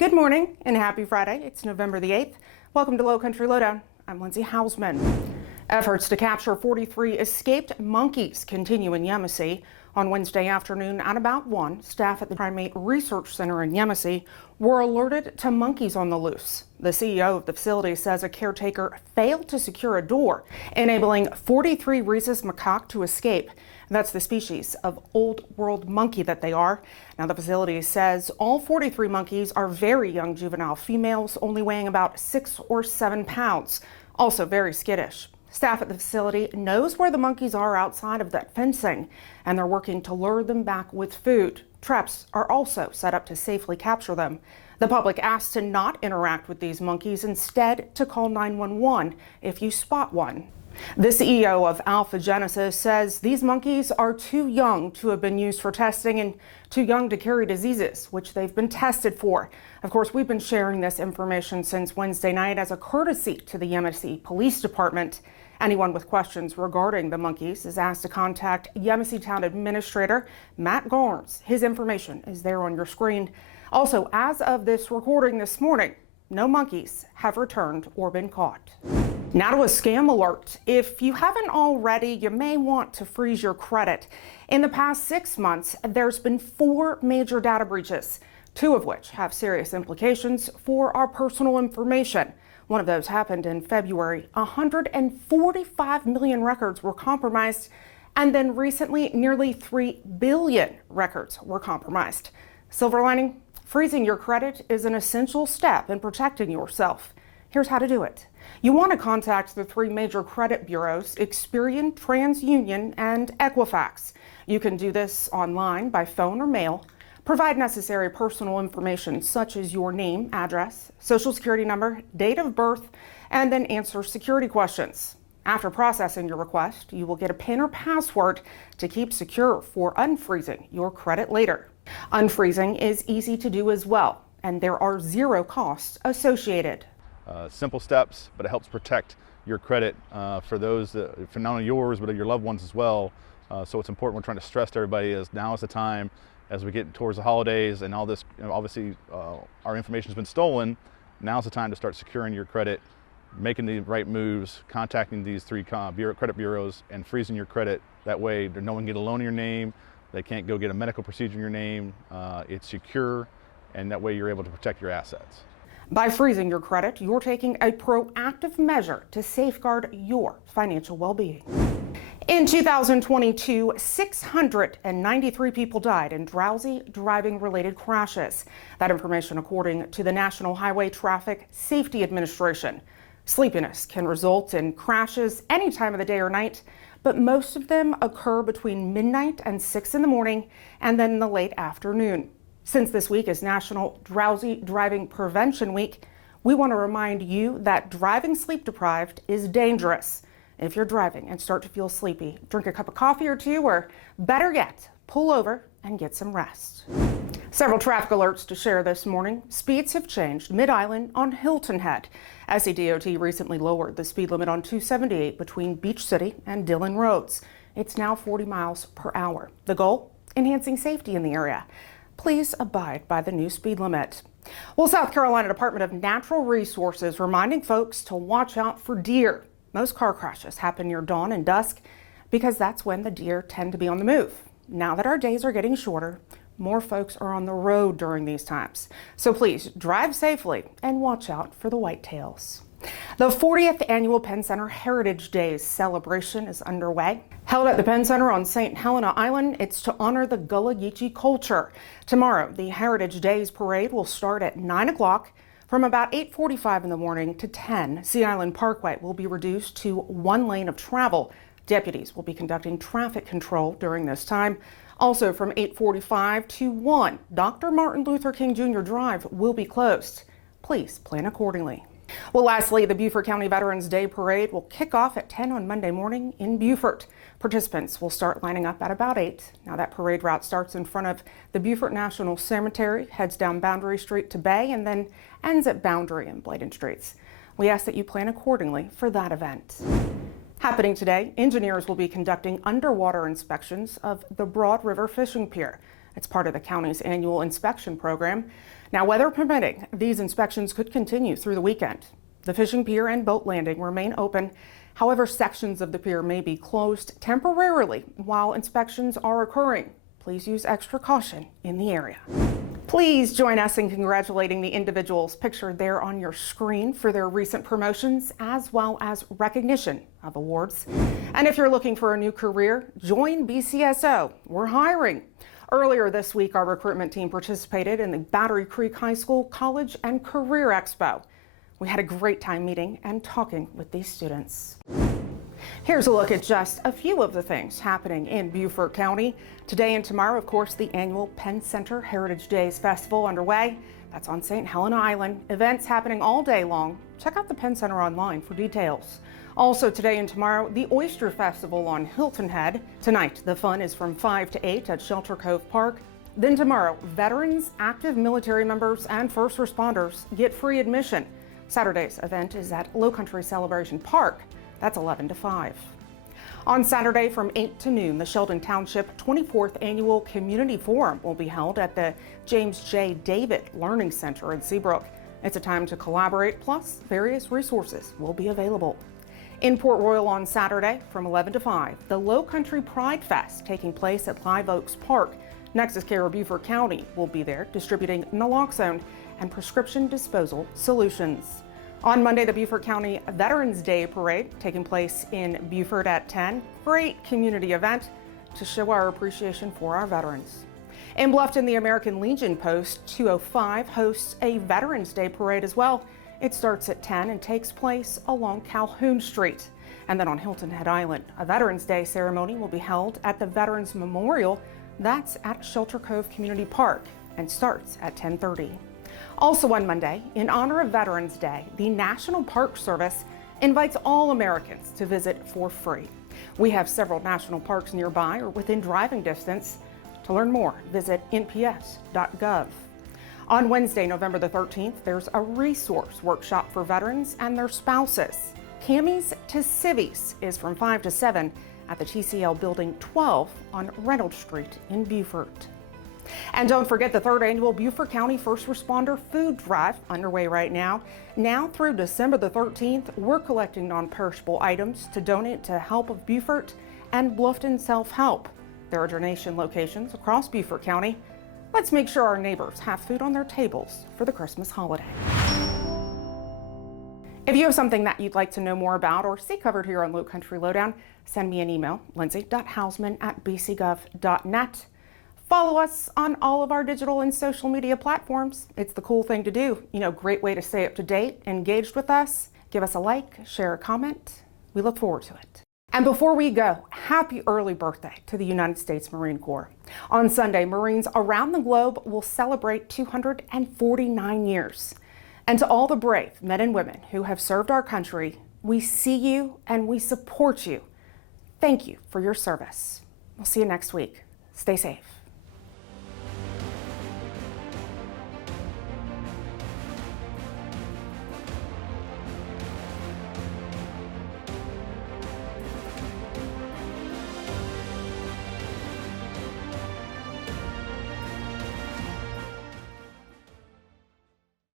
Good morning and happy Friday. It's November the 8th. Welcome to Lowcountry Lowdown. I'm Lindsay Hausman. Efforts to capture 43 escaped monkeys continue in Yemassee. On Wednesday afternoon at about 1, staff at the Primate Research Center in Yemassee were alerted to monkeys on the loose. The CEO of the facility says a caretaker failed to secure a door, enabling 43 rhesus macaque to escape. That's the species of old world monkey that they are. Now the facility says all 43 monkeys are very young juvenile females, only weighing about 6 or 7 pounds, also very skittish. Staff at the facility knows where the monkeys are outside of that fencing, and they're working to lure them back with food. Traps are also set up to safely capture them. The public asked to not interact with these monkeys, instead to call 911 if you spot one. The CEO of Alpha Genesis says these monkeys are too young to have been used for testing and too young to carry diseases, which they've been tested for. Of course, we've been sharing this information since Wednesday night as a courtesy to the Yemassee Police Department. Anyone with questions regarding the monkeys is asked to contact Yemassee Town Administrator Matt Garnes. His information is there on your screen. Also, as of this recording this morning, no monkeys have returned or been caught. Now to a scam alert. If you haven't already, you may want to freeze your credit. In the past 6 months, there's been 4 major data breaches, 2 of which have serious implications for our personal information. One of those happened in February. 145 million records were compromised, and then recently nearly 3 billion records were compromised. Silver lining, freezing your credit is an essential step in protecting yourself. Here's how to do it. You want to contact the 3 major credit bureaus, Experian, TransUnion, and Equifax. You can do this online, by phone or mail. Provide necessary personal information such as your name, address, social security number, date of birth, and then answer security questions. After processing your request, you will get a PIN or password to keep secure for unfreezing your credit later. Unfreezing is easy to do as well, and there are 0 costs associated. Simple steps, but it helps protect your credit for those, for not only yours, but your loved ones as well. So it's important, we're trying to stress to everybody, is now is the time, as we get towards the holidays and all this, obviously our information has been stolen. Now's the time to start securing your credit, making the right moves, contacting these 3 credit bureaus and freezing your credit. That way no one can get a loan in your name, they can't go get a medical procedure in your name. It's secure, and that way you're able to protect your assets. By freezing your credit, you're taking a proactive measure to safeguard your financial well-being. In 2022, 693 people died in drowsy driving-related crashes. That information according to the National Highway Traffic Safety Administration. Sleepiness can result in crashes any time of the day or night, but most of them occur between midnight and 6 in the morning and then in the late afternoon. Since this week is National Drowsy Driving Prevention Week, we want to remind you that driving sleep deprived is dangerous. If you're driving and start to feel sleepy, drink a cup of coffee or 2, or better yet, pull over and get some rest. Several traffic alerts to share this morning. Speeds have changed mid-island on Hilton Head. SCDOT recently lowered the speed limit on 278 between Beach City and Dillon Roads. It's now 40 miles per hour. The goal? Enhancing safety in the area. Please abide by the new speed limit. Well, South Carolina Department of Natural Resources reminding folks to watch out for deer. Most car crashes happen near dawn and dusk because that's when the deer tend to be on the move. Now that our days are getting shorter, more folks are on the road during these times. So please drive safely and watch out for the whitetails. The 40th annual Penn Center Heritage Days celebration is underway. Held at the Penn Center on St. Helena Island, it's to honor the Gullah Geechee culture. Tomorrow, the Heritage Days parade will start at 9 o'clock. From about 8:45 in the morning to 10, Sea Island Parkway will be reduced to 1 lane of travel. Deputies will be conducting traffic control during this time. Also from 8:45 to 1, Dr. Martin Luther King Jr. Drive will be closed. Please plan accordingly. Well, lastly, the Beaufort County Veterans Day Parade will kick off at 10 on Monday morning in Beaufort. Participants will start lining up at about 8. Now that parade route starts in front of the Beaufort National Cemetery, heads down Boundary Street to Bay, and then ends at Boundary and Bladen Streets. We ask that you plan accordingly for that event. Happening today, engineers will be conducting underwater inspections of the Broad River Fishing Pier. It's part of the county's annual inspection program. Now, weather permitting, these inspections could continue through the weekend. The fishing pier and boat landing remain open. However, sections of the pier may be closed temporarily while inspections are occurring. Please use extra caution in the area. Please join us in congratulating the individuals pictured there on your screen for their recent promotions as well as recognition of awards. And if you're looking for a new career, join BCSO. We're hiring. Earlier this week, our recruitment team participated in the Battery Creek High School College and Career Expo. We had a great time meeting and talking with these students. Here's a look at just a few of the things happening in Beaufort County. Today and tomorrow, of course, the annual Penn Center Heritage Days Festival underway. That's on St. Helena Island. Events happening all day long. Check out the Penn Center online for details. Also today and tomorrow, the Oyster Festival on Hilton Head. Tonight, the fun is from 5 to 8 at Shelter Cove Park. Then tomorrow, veterans, active military members, and first responders get free admission. Saturday's event is at Lowcountry Celebration Park. That's 11 to 5. On Saturday from 8 to noon, the Sheldon Township 24th Annual Community Forum will be held at the James J. David Learning Center in Seabrook. It's a time to collaborate, plus various resources will be available. In Port Royal on Saturday from 11 to 5, the Lowcountry Pride Fest taking place at Live Oaks Park. Nexus Care of Beaufort County will be there distributing naloxone and prescription disposal solutions. On Monday, the Beaufort County Veterans Day Parade taking place in Beaufort at 10. Great community event to show our appreciation for our veterans. In Bluffton, the American Legion Post 205 hosts a Veterans Day Parade as well. It starts at 10 and takes place along Calhoun Street. And then on Hilton Head Island, a Veterans Day ceremony will be held at the Veterans Memorial. That's at Shelter Cove Community Park and starts at 10:30. Also on Monday, in honor of Veterans Day, the National Park Service invites all Americans to visit for free. We have several national parks nearby or within driving distance. To learn more, visit nps.gov. On Wednesday, November the 13th, there's a resource workshop for veterans and their spouses. Cammy's to Civvies is from 5 to 7 at the TCL Building 12 on Reynolds Street in Beaufort. And don't forget the third annual Beaufort County First Responder Food Drive underway right now. Now through December the 13th, we're collecting non-perishable items to donate to Help of Beaufort and Bluffton Self-Help. There are donation locations across Beaufort County. Let's make sure our neighbors have food on their tables for the Christmas holiday. If you have something that you'd like to know more about or see covered here on Lowcountry Lowdown, send me an email, lindsay.hausman@bcgov.net. Follow us on all of our digital and social media platforms. It's the cool thing to do. Great way to stay up to date, engaged with us. Give us a like, share a comment. We look forward to it. And before we go, happy early birthday to the United States Marine Corps. On Sunday, Marines around the globe will celebrate 249 years. And to all the brave men and women who have served our country, we see you and we support you. Thank you for your service. We'll see you next week. Stay safe.